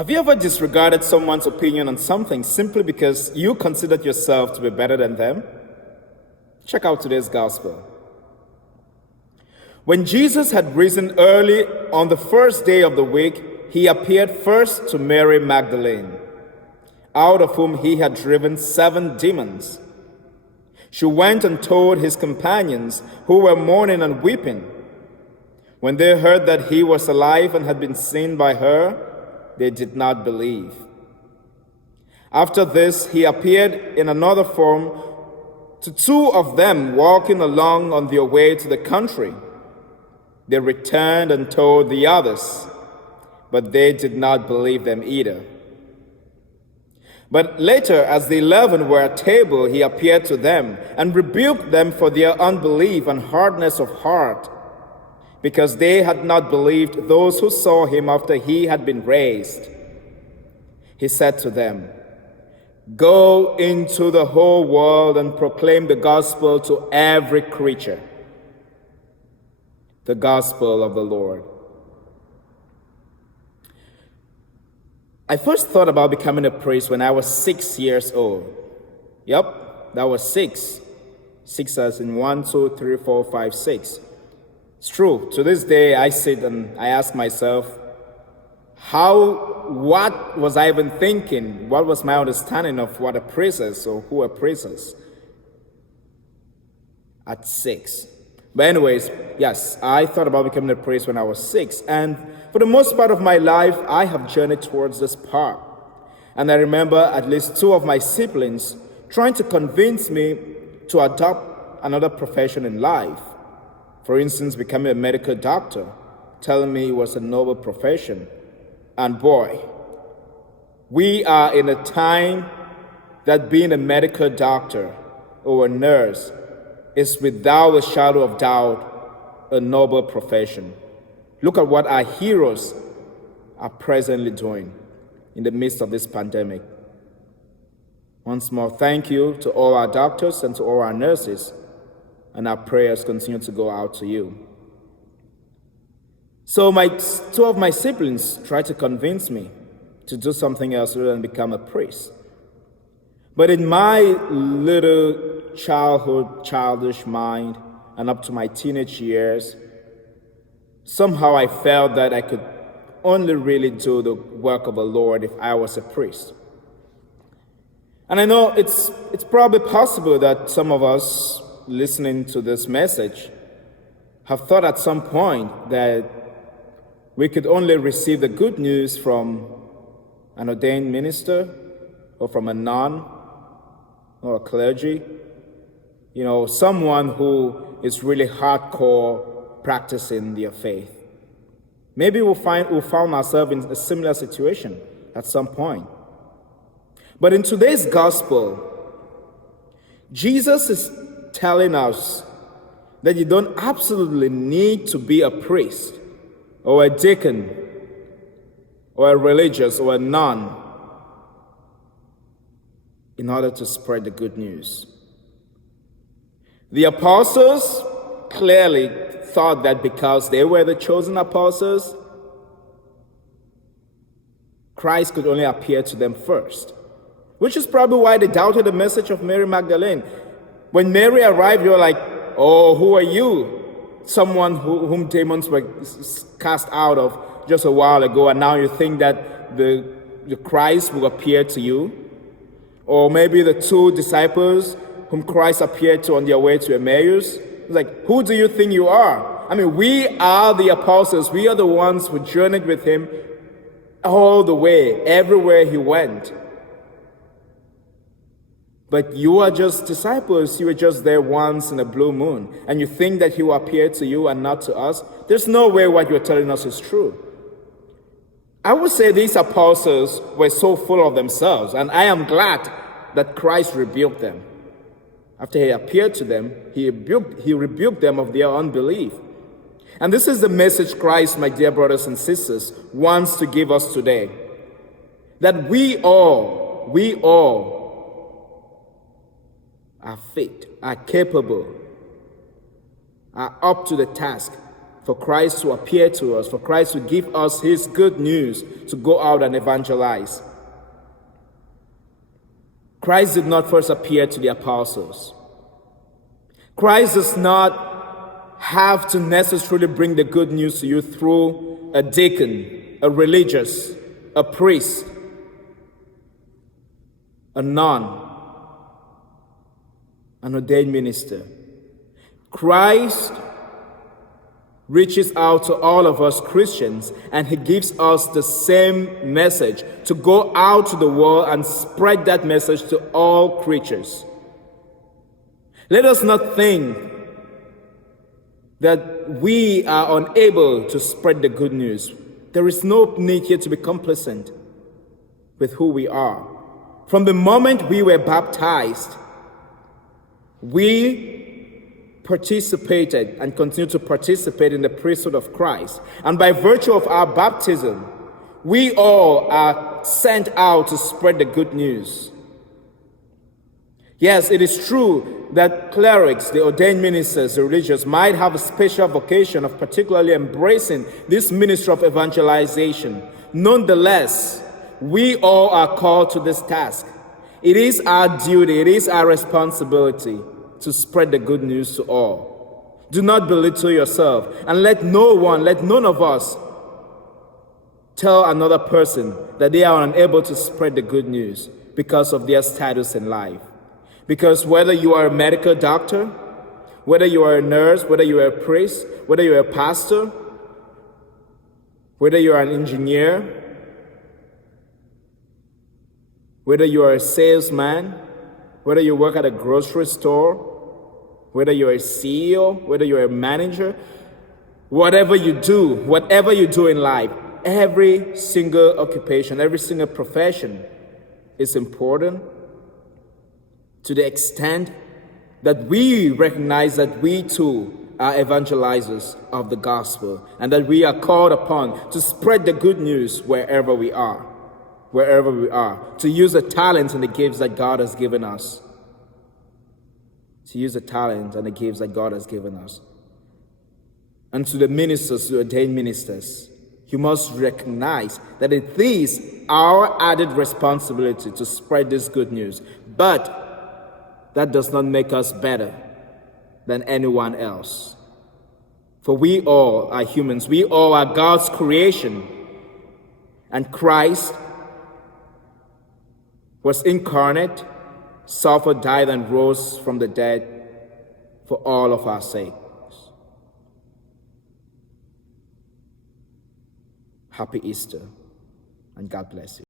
Have you ever disregarded someone's opinion on something simply because you considered yourself to be better than them? Check out today's gospel. When Jesus had risen early on the first day of the week, he appeared first to Mary Magdalene, out of whom he had driven 7 demons. She went and told his companions, who were mourning and weeping. When they heard that he was alive and had been seen by her, they did not believe. After this, he appeared in another form to 2 of them walking along on their way to the country. They returned and told the others, but they did not believe them either. But later, as the 11 were at table, he appeared to them and rebuked them for their unbelief and hardness of heart, because they had not believed those who saw him after he had been raised. He said to them, "Go into the whole world and proclaim the gospel to every creature." The gospel of the Lord. I first thought about becoming a priest when I was 6 years old. Yep, that was 6. 6 as in 1, 2, 3, 4, 5, 6. It's true. To this day, I sit and I ask myself, what was I even thinking? What was my understanding of what a priest is or who a priest is? At 6. But anyways, yes, I thought about becoming a priest when I was 6. And for the most part of my life, I have journeyed towards this path. And I remember at least 2 of my siblings trying to convince me to adopt another profession in life. For instance, becoming a medical doctor, telling me it was a noble profession. And boy, we are in a time that being a medical doctor or a nurse is without a shadow of doubt a noble profession. Look at what our heroes are presently doing in the midst of this pandemic. Once more, thank you to all our doctors and to all our nurses, and our prayers continue to go out to you. So 2 of my siblings tried to convince me to do something else rather than become a priest. But in my little childish mind, and up to my teenage years, somehow I felt that I could only really do the work of the Lord if I was a priest. And I know it's probably possible that some of us listening to this message have thought at some point that we could only receive the good news from an ordained minister or from a nun or a clergy, someone who is really hardcore practicing their faith. Maybe we'll found ourselves in a similar situation at some point. But in today's gospel, Jesus is telling us that you don't absolutely need to be a priest or a deacon or a religious or a nun in order to spread the good news. The apostles clearly thought that because they were the chosen apostles, Christ could only appear to them first, which is probably why they doubted the message of Mary Magdalene. When Mary arrived, you were like, "Oh, who are you?" Someone whom demons were cast out of just a while ago, and now you think that the Christ will appear to you? Or maybe the 2 disciples whom Christ appeared to on their way to Emmaus. It's like, who do you think you are? I mean, we are the apostles. We are the ones who journeyed with him all the way, everywhere he went. But you are just disciples. You were just there once in a blue moon. And you think that he will appear to you and not to us? There's no way what you're telling us is true. I would say these apostles were so full of themselves. And I am glad that Christ rebuked them. After he appeared to them, he rebuked them of their unbelief. And this is the message Christ, my dear brothers and sisters, wants to give us today. That we all are fit, are capable, are up to the task for Christ to appear to us, for Christ to give us his good news to go out and evangelize. Christ did not first appear to the apostles. Christ does not have to necessarily bring the good news to you through a deacon, a religious, a priest, a nun, an ordained minister. Christ reaches out to all of us Christians, and he gives us the same message to go out to the world and spread that message to all creatures. Let us not think that we are unable to spread the good news. There is no need here to be complacent with who we are. From the moment we were baptized, we participated and continue to participate in the priesthood of Christ. And by virtue of our baptism, we all are sent out to spread the good news. Yes, it is true that clerics, the ordained ministers, the religious, might have a special vocation of particularly embracing this ministry of evangelization. Nonetheless, we all are called to this task. It is our duty, it is our responsibility to spread the good news to all. Do not belittle yourself, and let none of us tell another person that they are unable to spread the good news because of their status in life. Because whether you are a medical doctor, whether you are a nurse, whether you are a priest, whether you are a pastor, whether you are an engineer, whether you are a salesman, whether you work at a grocery store, whether you're a CEO, whether you're a manager, whatever you do in life, every single occupation, every single profession is important to the extent that we recognize that we too are evangelizers of the gospel, and that we are called upon to spread the good news wherever we are, to use the talents and the gifts that God has given us. To use the talents and the gifts that God has given us. And to the ministers, to ordained ministers, you must recognize that it is our added responsibility to spread this good news. But that does not make us better than anyone else. For we all are humans. We all are God's creation. And Christ was incarnate, suffered, died, and rose from the dead for all of our sakes. Happy Easter, and God bless you.